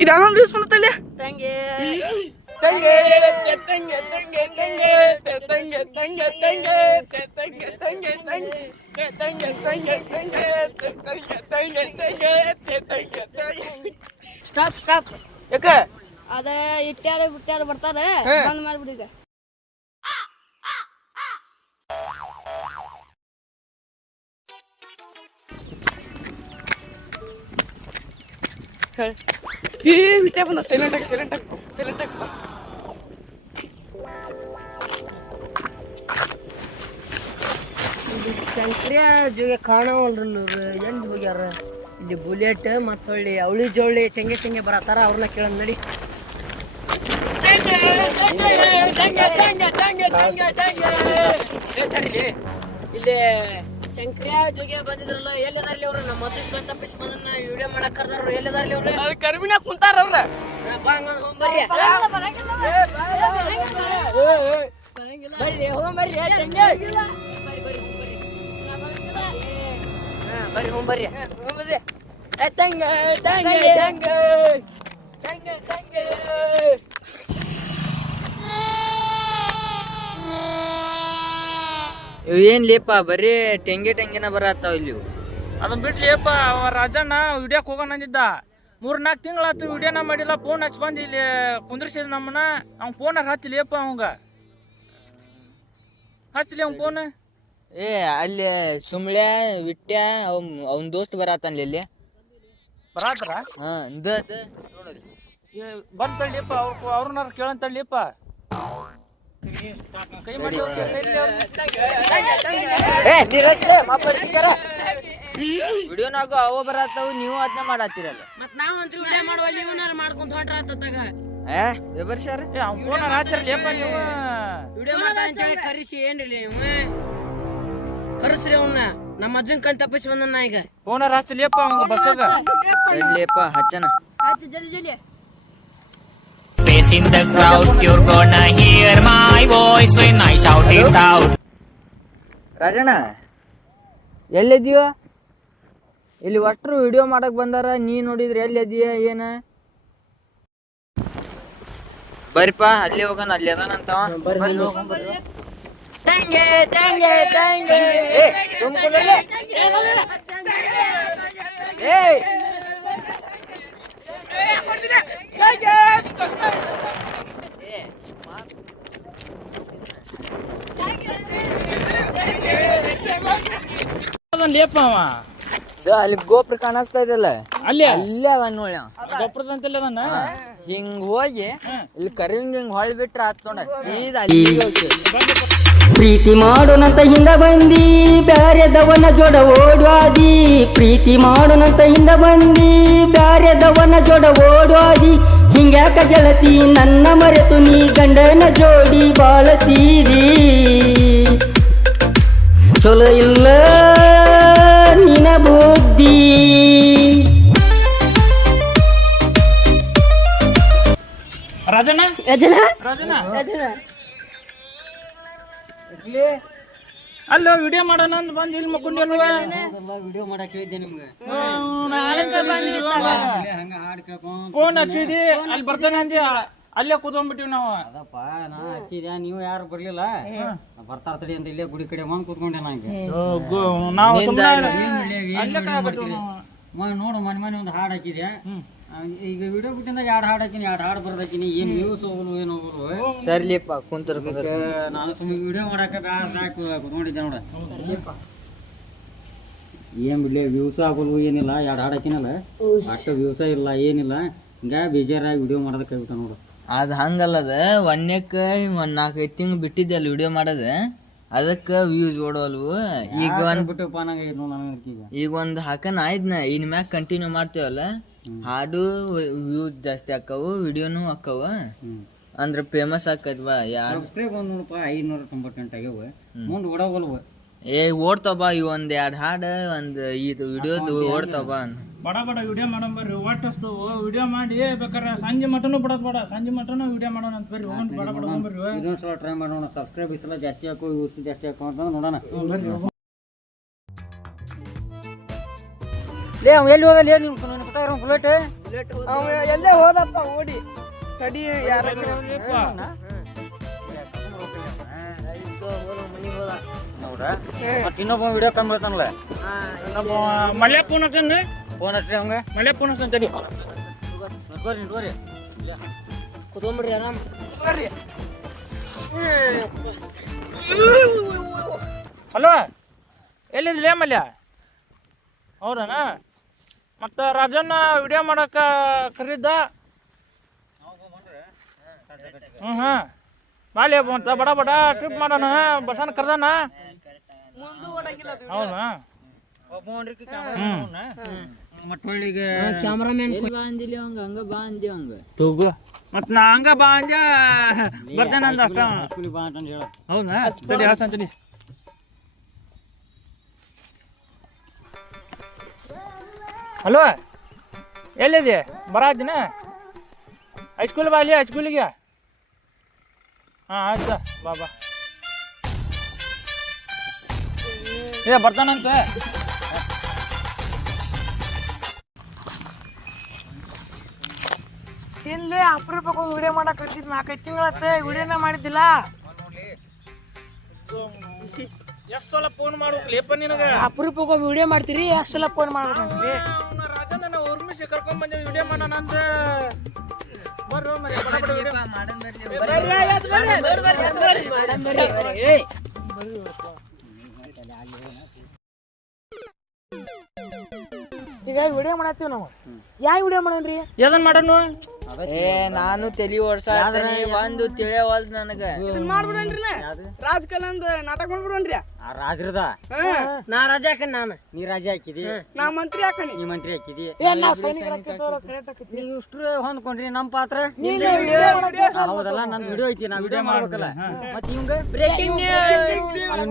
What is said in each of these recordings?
ಇದು ಯಾವೊಂದು ದಿವಸ ಬಂದತ್ತಲ್ಲ ತಂಗಿ ತಂಗೆ ತಂಗೆ ತಂಗೆ ತಂಗೆ ತಂಗೆ ತಂಗೆ ತಂಗೆ ತಂಗೆ ತಂಗೆ ತಂಗೆ ತಂಗೆ ತಂಗೆ ತಂಗೆ ತಂಗೆ ತಂಗೆ ತಂಗೆ ತಂಗೆ ತಂಗೆ ಸ್ಟಾಪ್ ಸ್ಟಾಪ್ ಯಾಕ ಅದ ಇಟ್ಟ್ಯಾರ ಬಿಟ್ಟ್ಯಾರ ಬರ್ತಾರೆ. ಬಂದ್ ಮಾಡ್ಬಿಡಿ ಈಗ ಏ ಬಿಟ್ಟೆ ಬಂದ. ಸೈಲೆಂಟ್ ಆಗಿ ಸೈಲೆಂಟ್ ಆಗಿ ಸೈಲೆಂಟ್ ಆಗಿ ಶಂಕ್ರಿಯ ಜೋಗೆ ಕಾಣವಲ್ರಲ್ಲ ಇವ್ರು. ಎಲ್ಲಿ ಹೋಗ್ಯಾರ? ಇಲ್ಲಿ ಬುಲೆಟ್ ಮತ್ತೊಳ್ಳಿ ಅವಳಿ ಜೋಳಿ ಚಂಗೆ ಚಂಗೆ ಬರತ್ತಾರ ಅವ್ರನ್ನ ಕೇಳೋಣ ನಡಿ. ಇಲ್ಲಿ ಶಂಕ್ರಿಯ ಜೋಗೆ ಬಂದಿದ್ರಲ್ಲ ಎಲ್ಲಿದಾರ್ಲಿ ಅವ್ರು? ನಮ್ಮ ಮದ್ವೆ ತಪ್ಪಿಸಿ ಬಂದನ್ನ ವಿಡಿಯೋ ಮಾಡಕ್ ಕರ್ದಾರ ಎಲ್ಲಿದಾರ್ಲಿ ಅವ್ರು? ಅದು ಕರ್ಮಿನಾಗ ಕುಂತಾರ ಅವ್ರ ಬಾ ಹಂಗಂದ್ ಹೋಗ್ಬರ್ರಿ ಬರ್ರಿ. ಹೋಗ್ಬರ್ರಿ ತಂಗಿ. ಬರ್ರಿ ಬರ್ರಿ ಹೋಗ್ಬರ್ರಿ ಹಾ, ಬರ್ರಿ ಹೋಗ್ಬರ್ರಿ ಹೋಗ್ಬರ್ರಿ ಏ, ತಂಗಿ. ತಂಗಿ. ತಂಗಿ ತಂಗಿ. ಏನ್ ಲೇಪ ಬರೀ ಟೆಂಗೆ ಟೆಂಗೆನ ಬರತ್ತಾವ ಇಲ್ಲಿ ಇವು. ಅದನ್ನ ಬಿಡ್ಲಿಯಪ್ಪ ಅವ ರಾಜಣ್ಣ ವಿಡಿಯೋಕ್ ಹೋಗೋಣ ಅಂದಿದ್ದ. ಮೂರ್ ನಾಲ್ಕು ತಿಂಗಳಾತು ವಿಡಿಯೋನ ಮಾಡಿಲ್ಲ ಫೋನ್ ಹಚ್ಚಿ ಬಂದು ಇಲ್ಲಿ ಕುಂದ್ರಿಸಿದ ನಮ್ಮನ್ನ. ಅವ್ನ ಫೋನ್ ಹಚ್ಚಲಿಯಪ್ಪ ಅವಂಗ. ಹಚ್ಚಲಿ ಅವ್ನ ಫೋನ್ ಏ ಅಲ್ಲಿ ಸುಮ್ಳೆ ವಿಟ್ಯ ಅವ್ನ್ ಅವ್ನ ದೋಸ್ತ್ ಬರತ್ತಾನ್ಲಿ ಇಲ್ಲಿ. ಬರಾತ್ರ ಹಾ ಇಂದ ಅವ್ರ ಅವ್ರನ್ನ ಕೇಳಂತಳ್ಳಿಯಪ್ಪ ಏ ನಿರಸ್ಲೆ ಮಾತಾಡ್ಸಿದಾರ ವಿಡಿಯೋನಾಗ ಅವ ಬರತ್ತವ ನೀವು ಅದನ್ನ ಮಾಡತ್ತೀರಲ್ಲ ಮತ್ ನಾವ್ ಅಂತ ವಿಡಿಯೋ ಮಾಡುವ ನೀವನಾರ ಮಾಡ್ಕೊಂತ ಹೊಂಟ್ರ ಆತತ್ತಾಗ. ಏ ವಿವರ್ಸ್ಯಾರ ಏ ಅವ್ನ ಫೋನ್ ಹಚ್ಚರ್ಲಿಯಪ್ಪ ನೀವು? ವಿಡಿಯೋ ಮಾಡ್ತಾ ಅಂತೇಳಿ ಕರೆಸಿ ಏನ್ರಿ ನೀವು? ಕರೆಸ್ರಿ ಅವನ್ನ ನಮ್ಮ ಅಜ್ಜನ್ ಕಣ್ ತಪ್ಪಿಸಿ ನಾ ಈಗ. ಫೋನ್ ಹಚ್ಚಲಿಯಪ್ಪ ಅವಂಗ ಬಸ್ಸಗ ಲೇಪ ಹಚ್ಚನ. ಆಯ್ತು ಜಲ್ದಿ ಜಲ್ದಿ. Face in the crowd, you're gonna hear my voice when I shout it out. Rajanna? ಎಲ್ಲಿದೀಯೋ ಇಲ್ಲಿ ಒಟ್ರು ವಿಡಿಯೋ ಮಾಡಕ್ ಬಂದಾರ ನೀ ನೋಡಿದ್ರೆ ಎಲ್ಲಿದೀಯ ಏನ? ಬರ್ರಿಪ್ಪ ಅಲ್ಲಿ ಹೋಗೋಣ ಅಲ್ಲಿ ಅದಾನಂತ ತಂಗೆ ತಂಗೆ ತಂಗೆ. ಏ ಲೇಪ ಅವ. ಅಲ್ಲಿ ಗೋಪುರ ಕಾಣಿಸ್ತಾ ಇದಲ್ಲ ಅಲ್ಲಿ? ಅಲ್ಲೇ ಅದ ನೋಡಿ ಅವ. ಗೊಬ್ಬರದಂತೆಲ್ಲ ಅದನ್ನ ಹಿಂಗ್ ಹೋಗಿ ಇಲ್ಲಿ ಕರಿಂಗ್ ಹಿಂಗ್ ಹೊಳ್ ಬಿಟ್ರ ಆತ್ ನೋಡ. ಸೀದಾ ಅಲ್ಲಿ ಹೋಗಿ. ಪ್ರೀತಿ ಮಾಡೋಣಂತ ಹಿಂದ ಬಂದಿ ಬ್ಯಾರೆದವನ ಜೋಡ ಓಡುವಾದಿ. ಪ್ರೀತಿ ಮಾಡೋಣಂತ ಹಿಂದ ಬಂದಿ ಬ್ಯಾರೆದವನ ಜೋಡ ಓಡ್ವಾದಿ. ಹಿಂಗ್ಯಾಕ ಗೆಳತಿ ನನ್ನ ಮರೆತು ನೀ ಗಂಡನ ಜೋಡಿ ಬಾಳತೀರಿ. ಚಲೋ ಇಲ್ಲ ನಿನ ಬುದ್ಧಿ. ರಾಜಣ್ಣ? ಗಜನ ರಾಜಣ್ಣ? ಗಜನ ಅಲ್ಲೋ ವಿಡಿಯೋ ಮಾಡೋಣ ಅಂತ ಬಂದು ಇಲ್ಲಿ ಮಕ್ಕೊಂಡಿಲ್ವ? ವಿಡಿಯೋ ಮಾಡಕ್ ಹೇಳಿದ್ದೆ ನಿಮ್ಗೆ. ಫೋನ್ ಹಚ್ಚಿದಿ ಅಲ್ಲಿ ಬರ್ತಾನೆ ಅಂದ್ಯ? ಅಲ್ಲೇ ಕೂತ್ಕೊಂಡ್ಬಿಟ್ಟಿವಿ ನಾವು. ಅದಪ್ಪ ನಾ ಹಚ್ಚಿದ್ಯಾ? ನೀವು ಯಾರು ಬರ್ಲಿಲ್ಲ? ಬರ್ತಾರ ತಡಿ ಅಂತ ಇಲ್ಲೇ ಗುಡಿ ಕಡೆ ಬಂದ್ ಕೂತ್ಕೊಂಡೆ ನಂಗೆ ನಾವು ಅಲ್ಲೇ ನೋಡು ಮನೆ ಮನೆ ಒಂದು ಹಾಡು ಹಾಕಿದ್ಯಾ? ಈಗ ವಿಡಿಯೋ ಬಿಟ್ಟಿಂದ ಎರಡು ಹಾಡು ಹಾಕಿನಿ ಎರಡು ಹಾಡು ಬರ್ದಾಕಿನಿ ಏನ್ ವ್ಯೂಸ್ ಹೋಗಲು ಏನು ಹೋಗಲು ಸರ್ಲಿಪ್ಪ ಕುಂತರ ಕುಂತರ. ನಾನು ಸುಮ್ಮನೆ ವಿಡಿಯೋ ಮಾಡಕ್ಕೆ ಬ್ಯಾಸ್ ನೋಡಿದ್ದೆ ನೋಡ. ಏನ್ ಬಿಡ್ಲಿ ವ್ಯೂಸ್ ಆಗೋಲ್ವು ಏನಿಲ್ಲ ಎರಡು ಹಾಡು ಹಾಕಿನಲ್ಲ? ಅಷ್ಟು ವ್ಯೂಸ ಇಲ್ಲ ಏನಿಲ್ಲ. ಹಿಂಗ ಬೇಜಾರಾಗಿ ವಿಡಿಯೋ ಮಾಡೋದಕ್ಕೆ ಹೇಳ್ಬಿಟ್ಟ ನೋಡು. ಅದು ಹಂಗಲ್ಲದ ಒಂದಕ್ಕ ಒಂದ್ ನಾಲ್ಕೈದು ತಿಂಗ್ ಬಿಟ್ಟಿದ್ದೆ ಅಲ್ಲಿ ವಿಡಿಯೋ ಮಾಡದ. ಅದಕ್ಕ ವ್ಯೂಸ್ ಓಡೋಲ್ವು. ಈಗ ಒಂದ್ ಬಿಟ್ಟಪ್ಪ ನಂಗೆ ಈಗ. ಒಂದು ಹಾಕನ ಹಾಕನ್ ಆಯ್ದ್ನ ಇನ್ ಮ್ಯಾಗ ಕಂಟಿನ್ಯೂ ಮಾಡ್ತೇವಲ್ಲ? ಹಾಡು ವ್ಯೂಸ್ ಜಾಸ್ತಿ ಆಕ್ಕವು ವಿಡಿಯೋನು ಆಕ್ಕವ ಅಂದ್ರೆ ಫೇಮಸ್ ಆಕತ್ವಾ ಯಾರು ಸಬ್ಸ್ಕ್ರೈಬ್ ಒಂದು ನೋಡಪ್ಪ ಐನೂರ ತೊಂಬತ್ತೆಂಟು ಆಗ್ಯಾವ. ಮುಂದೆ ಓಡೋಗಲ್ವ. ಏ ಓಡ್ತಾವ ಬಾ ಈ ಒಂದ್ ಎರಡ್ ಹಾಡ ಒಂದ್ ಇದು ವಿಡಿಯೋದು ಓಡ್ತಾವ ಬಾ ಬಡ ಬಡ ವಿಡಿಯೋ ಮಾಡೋಣ ಬರ್ರಿ ಒಟ್ಟಸ್ತವು ವಿಡಿಯೋ ಮಾಡಿ ಬೇಕಾರೆ ಸಂಜೆ ಮಟನು ಬಿಡೋದು ಬೇಡ ಸಂಜೆ ಮಟನು ವಿಡಿಯೋ ಮಾಡೋಣ ಅಂತ ಬರ್ರಿ ಹೋಗೋಣ ಬಡ ಬಡ ಬರ್ರಿ ಇನ್ನೊಂದು ಸಲ ಟ್ರೈ ಮಾಡೋಣ ಸಬ್ಸ್ಕ್ರೈಬ್ ಈ ಸಲ ಜಾಸ್ತಿ ಹಾಕು ಯೂಸ್ ಜಾಸ್ತಿ ಹಾಕು ಅಂತ ನೋಡೋಣ. ಲೇ ಅವ್ ಎಲ್ಲಿ ಹೋಗಲ್ಲ ಬುಲೆಟ್? ಎಲ್ಲೇ ಹೋದಪ್ಪ ಓಡಿ. ಕಡಿ ಯಾರ ಇನ್ನೊಬ್ಬ ವಿಡಿಯೋ ಕಮ್ಮಿ ಹೇಳ್ತಾನಲ್ಲ ಇನ್ನೊಬ್ಬ ಮಲ್ಯ ಫೋನ್ ಫೋನ್ ಹಚ್ಚಿ ಅವಂಗ? ಮಳೆ ಫೋನ್ ಹಚ್ಚನ್ ತಡಿ. ಕುತ್ಕೊಂಬಿಡ್ರಿ ಆರಾಮ್. ಹಲೋ? ಎಲ್ಲಿದ್ರಿ ಮಲ್ಯ? ಹೌದನಾ ಮತ್ತು ರಾಜಣ್ಣ ವಿಡಿಯೋ ಮಾಡೋಕೆ ಕರೀದ? ಹ್ಞೂ ಹಾಂ ಬಾಲಿ ಅಂತ ಬಡ ಬಡ ಟ್ರಿಪ್ ಮಾಡೋಣ. ಬಸನ ಕರ್ದಾನ? ಹೌದಾ? ಮತ್ ಹಂಗ ಬಾ ಅಂದಿ ಅವಂಗ. ತಗೋ. ಮತ್ತು ನಾ ಹಂಗ ಬಾ ಅಂದ್ಯ? ಬರ್ತೇನೆ ಅಂದ ಅಷ್ಟ. ಸ್ಕೂಲಿಗೆ ಬಾ ಅಂತಂದು ಹೇಳ. ಹೌದಾ? ತಡಿ ಹಾಸನ್ ಹಲೋ ಎಲ್ಲಿದೆ? ಬರಾದಿನ ಹೈಸ್ಕೂಲ್ ಬಾ ಅಲ್ಲಿ ಹೈಸ್ಕೂಲಿಗೆ ಹಾಂ ಆಯ್ತು ಬಾ ಬಾ. ಏ ಬರ್ತಾನಂತ. ಇಲ್ಲೇ ಅಪರೂಪಕ್ಕೆ ಒಂದು ವಿಡಿಯೋ ಮಾಡಕ್ ನಾಲ್ಕು ನಾಲ್ಕೈದು ತಿಂಗಳತ್ತೆ ವಿಡಿಯೋನ ಮಾಡಿದ್ದಿಲ್ಲ. ಎಷ್ಟು ಸಲ ಫೋನ್ ಮಾಡ್ಬೇಕು ಲೇಪ ನಿನಗೆ ಅಪರೂಪಕ್ಕೆ ಒಂದು ವಿಡಿಯೋ ಮಾಡ್ತೀರಿ ಅಷ್ಟೆಲ್ಲ ಫೋನ್ ಮಾಡ್ಬೇಕಂತೀರಿ ಅವ್ನ ರಾಜನ ಊರ್ಮಿಸಿ ಕರ್ಕೊಂಡ್ ಬಂದೇವಿ ವಿಡಿಯೋ ಮಾಡೋಣ ಅಂತ ಬರ್ರೋ ಮರಿ ಬಡ ಬಡ video. ಈಗ ವಿಡಿಯೋ ಮಾಡತ್ತೀವಿ ನಾವು ಯಾವ ವಿಡಿಯೋ ಮಾಡನ್ರಿ ಯಾವ್ದನ್ ಮಾಡೋಣ ಏ ನಾನು ತಲಿ ಓಡ್ಸಾತೀನಿ ಒಂದು ತಿಳಿಯವಲ್ದು ನನಗ. ಇದನ್ನ ಮಾಡ್ಬಿಡನ್ರಿ ರಾಜ್ ಕಲಂದ್ ನಾಟಕ ಮಾಡ್ಬಿಡನ್ರಿ ಆ ರಾಜ್ರದ? ನಾ ರಜಾ ಹಾಕನ್ ನಾನು. ನೀ ರಾಜ ಹಾಕಿದಿ? ನಾ ಮಂತ್ರಿ ಹಾಕಣಿ ನೀ ಮಂತ್ರಿ ಹಾಕಿದಿ? ನೀವು ಇಷ್ಟು ಹೊಂದ್ಕೊಂಡ್ರಿ ನಮ್ಮ ಪಾತ್ರ? ಹೌದಲ್ಲ ನನ್ ವಿಡಿಯೋ ಐತಿ ನಾ ವಿಡಿಯೋ ಮಾಡ್ಬೇಕಲ್ಲ. ಮತ್ ಇವಂಗ? ಬ್ರೇಕಿಂಗ್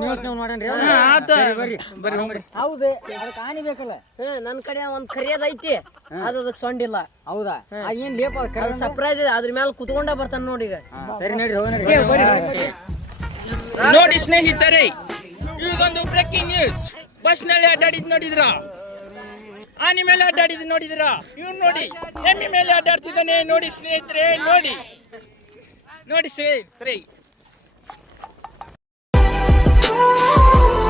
ನ್ಯೂಸ್ ನಾವು ಮಾಡಣ್ರಿ ಆತ. ಬರ್ರಿ ಬರ್ರಿ ಹೌದು ಅದಕ್ಕೆ ಆನಿ ಬೇಕಲ್ಲ? ನನ್ ಕಡೆ ಒಂದು ಕರಿಯದ್ ಐತಿ. ಅದು ಅದಕ್ಕೆ ಸೊಂಡಿಲ್ಲ. ಹೌದಾ? ಆ, ಏನ್ ಲೇಪ ಸರ್ಪ್ರೈಸ್ ಅದ್ರ ಮೇಲೆ ಕುತ್ಕೊಂಡ ಬರ್ತಾನ ನೋಡಿ ಈಗ. ಸರಿ ನಡ್ರಿ ನೋಡಿ. ಸ್ನೇಹಿತರೆ ಇವಾಗೊಂದು ಬ್ರೇಕಿಂಗ್ ನ್ಯೂಸ್ ಬಸ್ನಲ್ಲಿ ಅಡ್ಡಾಡಿದ್ ನೋಡಿದ್ರ? ಆನೆ ಮೇಲೆ ಅಡ್ಡಾಡಿದ್ ನೋಡಿದ್ರ? ಇವ್ ನೋಡಿ ಎಮ್ಮಿ ಮೇಲೆ ಅಡ್ಡಾಡ್ತಿದ್ದಾನೆ ನೋಡಿ ಸ್ನೇಹಿತರೆ ನೋಡಿ. ನೋಡಿ ಸ್ನೇಹಿತರೆ